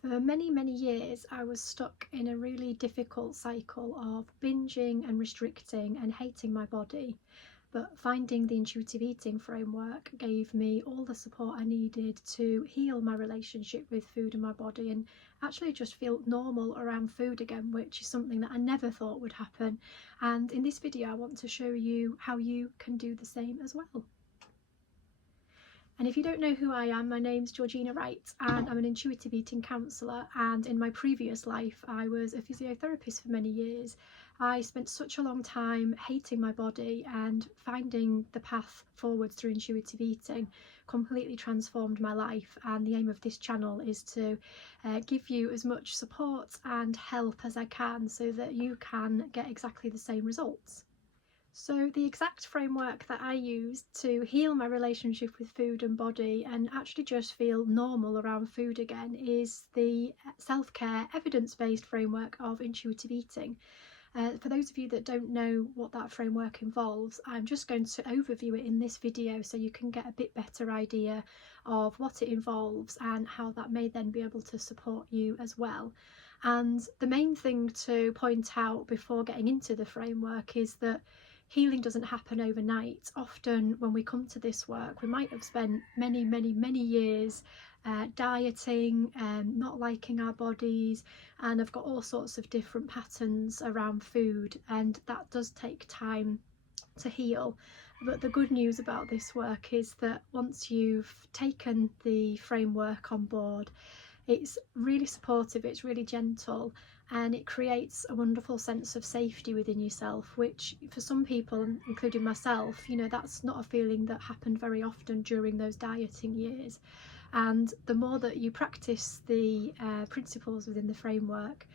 For many years, I was stuck in a really difficult cycle of binging and restricting and hating my body. But finding the intuitive eating framework gave me all the support I needed to heal my relationship with food and my body and actually just feel normal around food again, which is something that I never thought would happen. And in this video, I want to show you how you can do the same as well. And if you don't know who I am, my name's Georgina Wright and I'm an intuitive eating counsellor, and in my previous life I was a physiotherapist for many years. I spent such a long time hating my body, and finding the path forwards through intuitive eating completely transformed my life. And the aim of this channel is to give you as much support and help as I can so that you can get exactly the same results. So the exact framework that I use to heal my relationship with food and body and actually just feel normal around food again is the self-care evidence-based framework of intuitive eating. For those of you that don't know what that framework involves, I'm just going to overview it in this video so you can get a bit better idea of what it involves and how that may then be able to support you as well. And the main thing to point out before getting into the framework is that healing doesn't happen overnight. Often when we come to this work, we might have spent many years dieting and not liking our bodies, and have got all sorts of different patterns around food, and that does take time to heal. But the good news about this work is that once you've taken the framework on board, it's really supportive, it's really gentle, and it creates a wonderful sense of safety within yourself, which for some people, including myself, that's not a feeling that happened very often during those dieting years. And the more that you practice the principles within the framework,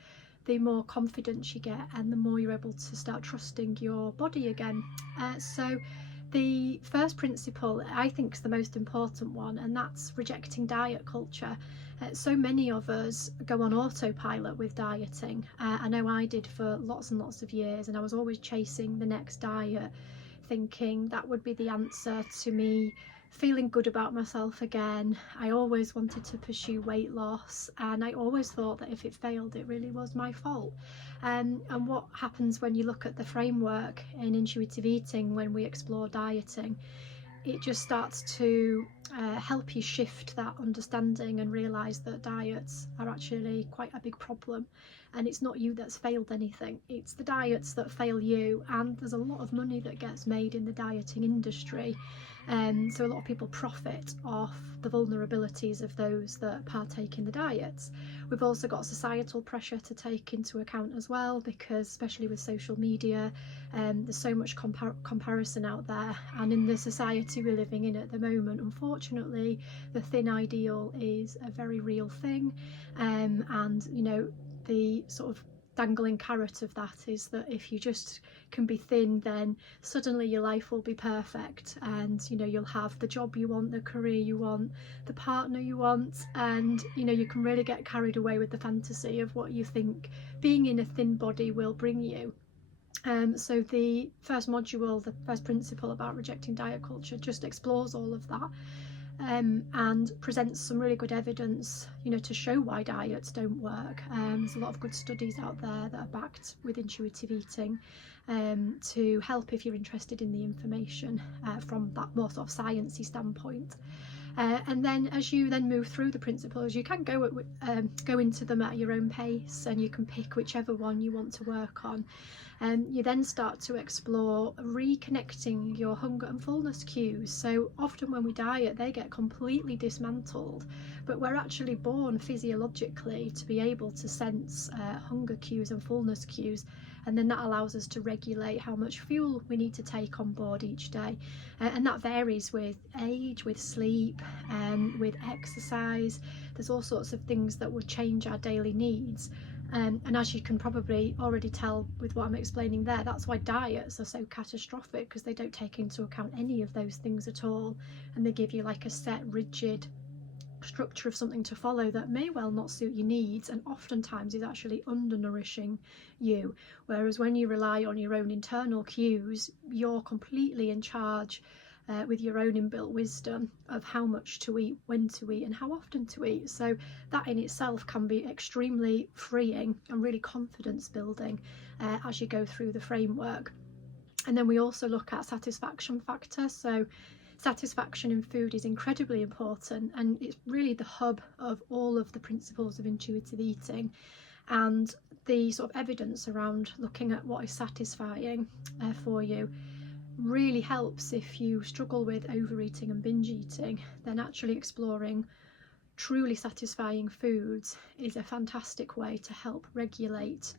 the more confidence you get and the more you're able to start trusting your body again. So the first principle I think is the most important one, and that's rejecting diet culture. So many of us go on autopilot with dieting. I know I did for lots and lots of years, and I was always chasing the next diet, thinking that would be the answer to me feeling good about myself again. I always wanted to pursue weight loss, and I always thought that if it failed, it really was my fault. And what happens when you look at the framework in intuitive eating, when we explore dieting, it just starts to help you shift that understanding and realise that diets are actually quite a big problem, and it's not you that's failed anything, it's the diets that fail you. And there's a lot of money that gets made in the dieting industry, so a lot of people profit off the vulnerabilities of those that partake in the diets. We've also got societal pressure to take into account as well, because especially with social media, there's so much comparison out there, and in the society we're living in at the moment, unfortunately, the thin ideal is a very real thing. And the sort of dangling carrot of that is that if you just can be thin, then suddenly your life will be perfect, and you'll have the job you want, the career you want, the partner you want, and you can really get carried away with the fantasy of what you think being in a thin body will bring you. So the first module, the first principle about rejecting diet culture, just explores all of that, and presents some really good evidence, to show why diets don't work. There's a lot of good studies out there that are backed with intuitive eating, to help if you're interested in the information from that more sort of sciencey standpoint. And then as you then move through the principles, you can go into them at your own pace, and you can pick whichever one you want to work on. And you then start to explore reconnecting your hunger and fullness cues. So often when we diet, they get completely dismantled, but we're actually born physiologically to be able to sense hunger cues and fullness cues, and then that allows us to regulate how much fuel we need to take on board each day. And that varies with age, with sleep, with exercise. There's all sorts of things that would change our daily needs. And as you can probably already tell with what I'm explaining there, that's why diets are so catastrophic, because they don't take into account any of those things at all, and they give you like a set rigid structure of something to follow that may well not suit your needs, and oftentimes is actually undernourishing you. Whereas when you rely on your own internal cues, you're completely in charge with your own inbuilt wisdom of how much to eat, when to eat, and how often to eat. So that in itself can be extremely freeing and really confidence building as you go through the framework. And then we also look at satisfaction factor. So satisfaction in food is incredibly important, and it's really the hub of all of the principles of intuitive eating. And the sort of evidence around looking at what is satisfying for you really helps if you struggle with overeating and binge eating. Then actually exploring truly satisfying foods is a fantastic way to help regulate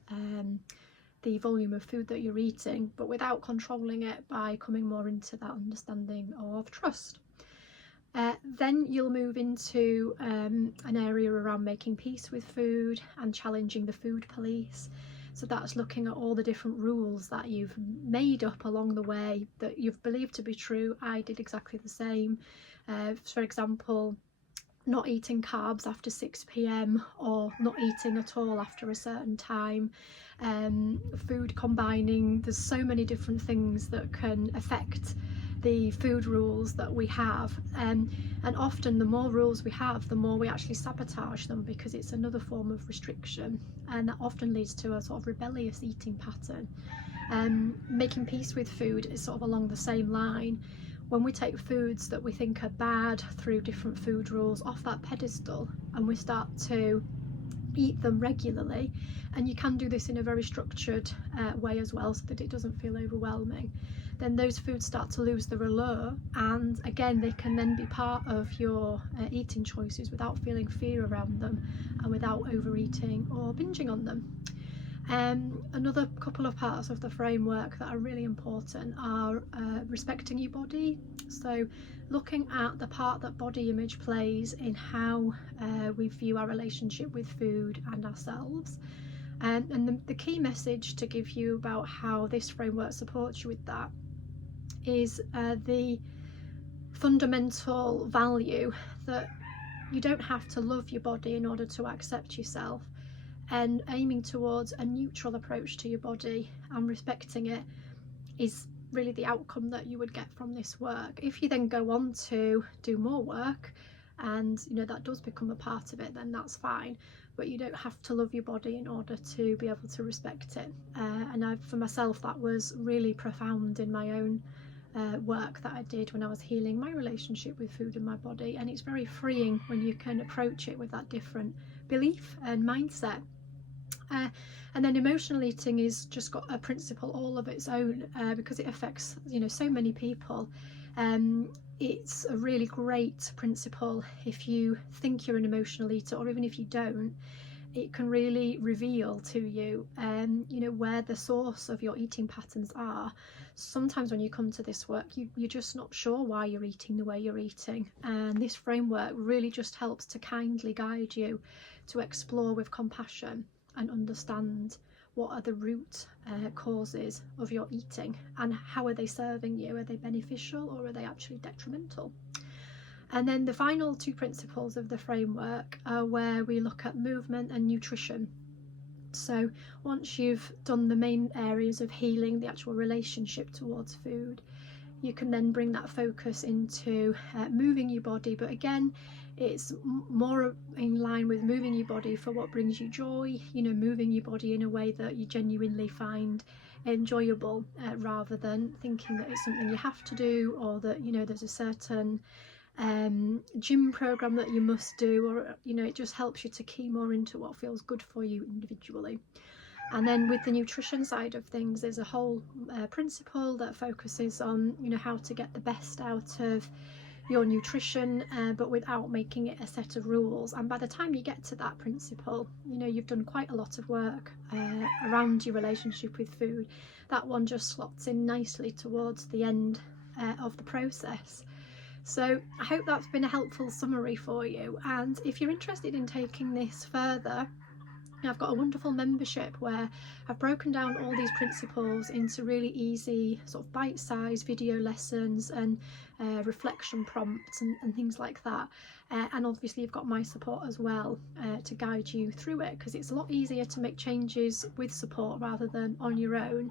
the volume of food that you're eating, but without controlling it, by coming more into that understanding of trust. Then you'll move into an area around making peace with food and challenging the food police. So that's looking at all the different rules that you've made up along the way that you've believed to be true. I did exactly the same. For example, not eating carbs after 6 p.m. or not eating at all after a certain time. Food combining, there's so many different things that can affect the food rules that we have, and often the more rules we have, the more we actually sabotage them, because it's another form of restriction, and that often leads to a sort of rebellious eating pattern. Making peace with food is sort of along the same line. When we take foods that we think are bad through different food rules off that pedestal and we start to eat them regularly, and you can do this in a very structured way as well so that it doesn't feel overwhelming, then those foods start to lose their allure, and again they can then be part of your eating choices without feeling fear around them and without overeating or binging on them. Another couple of parts of the framework that are really important are respecting your body. So looking at the part that body image plays in how we view our relationship with food and ourselves. And the key message to give you about how this framework supports you with that is the fundamental value that you don't have to love your body in order to accept yourself, and aiming towards a neutral approach to your body and respecting it is really the outcome that you would get from this work. If you then go on to do more work and that does become a part of it, then that's fine, but you don't have to love your body in order to be able to respect it. And for myself, that was really profound in my own work that I did when I was healing my relationship with food and my body. And it's very freeing when you can approach it with that different belief and mindset. And then emotional eating is just got a principle all of its own, because it affects so many people. It's a really great principle if you think you're an emotional eater, or even if you don't. It can really reveal to you where the source of your eating patterns are. Sometimes when you come to this work, you're just not sure why you're eating the way you're eating, and this framework really just helps to kindly guide you to explore with compassion and understand what are the root causes of your eating, and how are they serving you? Are they beneficial, or are they actually detrimental? And then the final two principles of the framework are where we look at movement and nutrition. So once you've done the main areas of healing, the actual relationship towards food, you can then bring that focus into moving your body. But again, it's more in line with moving your body for what brings you joy, moving your body in a way that you genuinely find enjoyable, rather than thinking that it's something you have to do, or that there's a certain gym program that you must do, or it just helps you to key more into what feels good for you individually. And then with the nutrition side of things, there's a whole principle that focuses on how to get the best out of your nutrition, but without making it a set of rules. And by the time you get to that principle, you've done quite a lot of work around your relationship with food. That one just slots in nicely towards the end of the process. So I hope that's been a helpful summary for you, and if you're interested in taking this further, I've got a wonderful membership where I've broken down all these principles into really easy sort of bite-sized video lessons and reflection prompts and things like that. And obviously you've got my support as well to guide you through it, because it's a lot easier to make changes with support rather than on your own.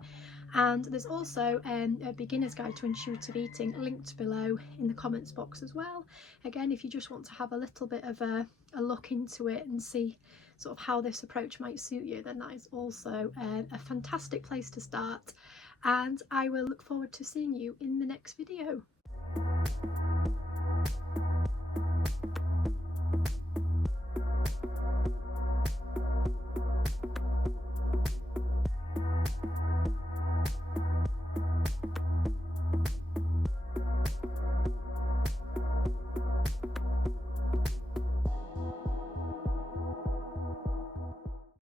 And there's also a beginner's guide to intuitive eating linked below in the comments box as well. Again, if you just want to have a little bit of a look into it and see sort of how this approach might suit you, then that is also a fantastic place to start. And I will look forward to seeing you in the next video.